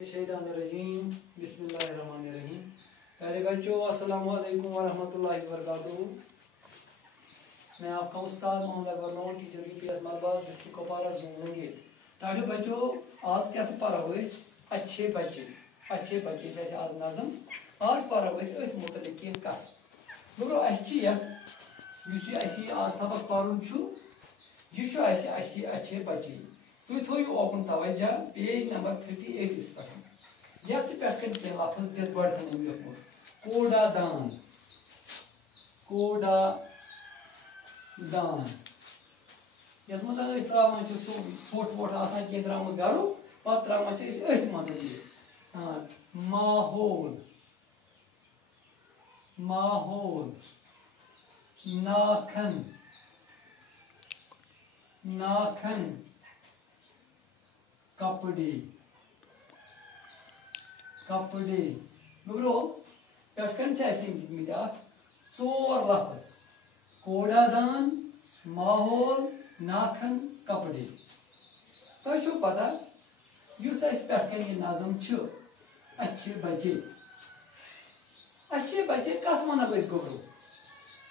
शैतानिर्रजीम बिस्मिल्लाहिर्रहमानिर्रहीम। प्यारे बच्चों अस्सलाम वालेकुम वरहमतुल्लाहि वबरकातुहू। मैं आपका उस्ताद Mohammad Akbar Lone teacher UPS Malba district Kupwara zone Langate. ताकि बच्चों आज कैसे पढ़ो अच्छे बच्चे आज नज़म आज पढ़ो अथ मुतलिक कथ गो आज सबक पढ़न यह अच्छे बच्चे तुम थो ओपन तवज्जा पेज नंबर 38 पे ये पे लफ्ज दिल गो लिखमुत कोडादान ये त्रावान ोट वोट कह द्रामुत गरु पे त्रावान अथ मज माहौल नाखन कपड़े गुब्रो पेन चोर लफ्ज कोडादान माहौल नाखन कपड़े तुम पता पे नज़म अच्छे बच्चे कत वन गुब्रो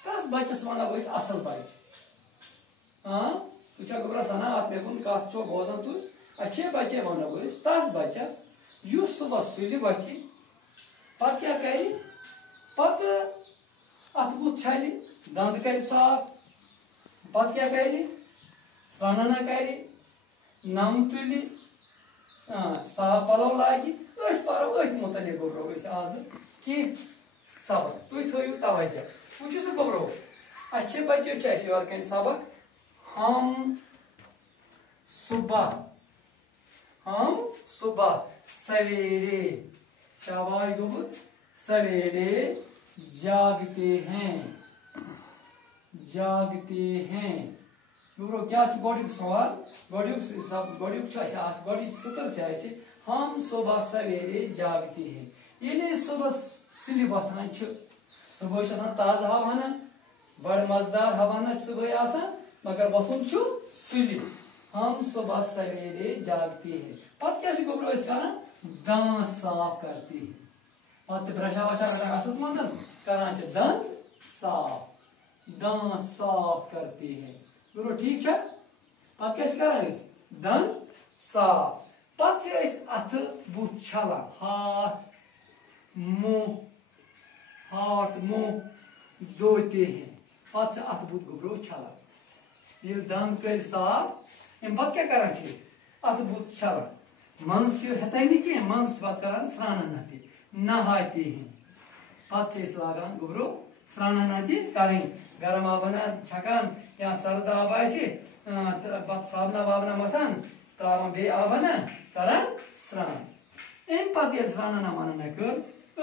कस बच्चस वन असल बच्चे तुझा गुब्रा सना अत मे कुन कत बोजान तुम अच्छे बच्चे वनो तस बच्चस सुबह सुलि वथि पत क्या कर पत अथ बुत छलि दंद कर साफ पत क्या कर स्नाना कर नम तुलि साफ पलव लागे पो अथ मुतलिक गुब्रो आज कि सबक तुम थो तवज्जा वो गुब्रो अच्छे बच्चे और कन सबक हम सुबह सवेरे शाबाश गुब्र सवेरे जागते हैं गुब्रो क्या गोडुक सवाल गोडुक सतर हम सुबह सवेरे जागते हैं ये सुबह सुलि वथान सुबह ताज़ हवा बड़ मजेदार हवा सुबह मगर वथुन सुलि हम सुबह सवेरे जागते हैं पत क्या गुब्रो दांत साफ करते हैं पत ब्रशा वशा अथस मज दांत साफ करते हैं गुब्रो ठीक है पत क्या दांत साफ पत अथ बुत छलान हाथ मुंह धोते हैं पत अथ बुत गुब्रो छलान ये दांत कर साफ पे क्या अथ बुत छलान मंज हेन कह मंज पे स्नाना नहाते हैं पे लागान गुब्रो स्नाना कर गरम आबना छकान या सर्द आब साबना वाबना मथान त्रावान बे आबना करान स्नान पे स्नाना वाना कर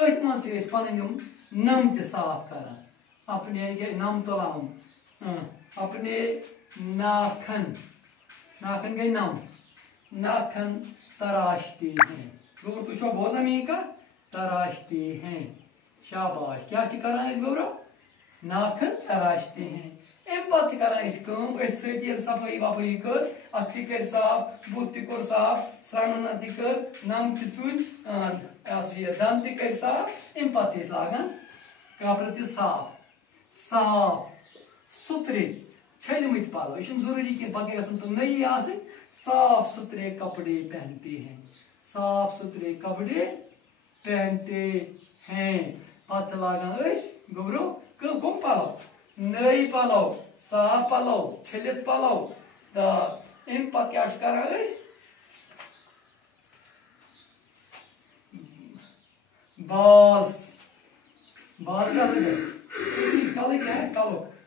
अथ मज पन नम साफ कर अपने नम तुलान अपने नाखन गई नाखन तराशते हैं गुब्रो तुम बोजा मे तराशते हैं शाबाश क्या गुब्रो नाखन तराशते हैं सफाई वफाई कर अथ कर साफ बुत कर साफ स्नाना कर नम तुल दंद कर साफ पे लागान कपड़े साफ सुथरे छलमित पलो यह जरूरी कि पे तुम नई साफ सुथरे कपड़े पहनते हैं पे लागान गुब्रो कम पलो नई पलो साफ पलो छलित पलो तो पे क्या कर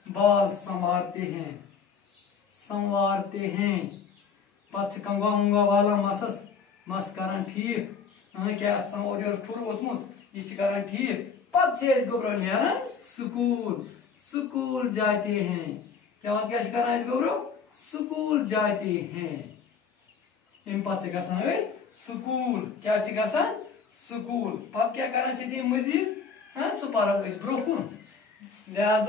बाल संवारते हैं पे कंगा वंगा वाला मस करान ठीक क्या और फुर वोसमुत यह करान ठीक पे गुब्रो नेरान स्कूल जाते हैं क्या करान गुब्रो स्कूल जाते हैं पे स्कूल क्या स्कूल पे क्या करान मजीद सह पढ़ो ब्रोह लिहाजा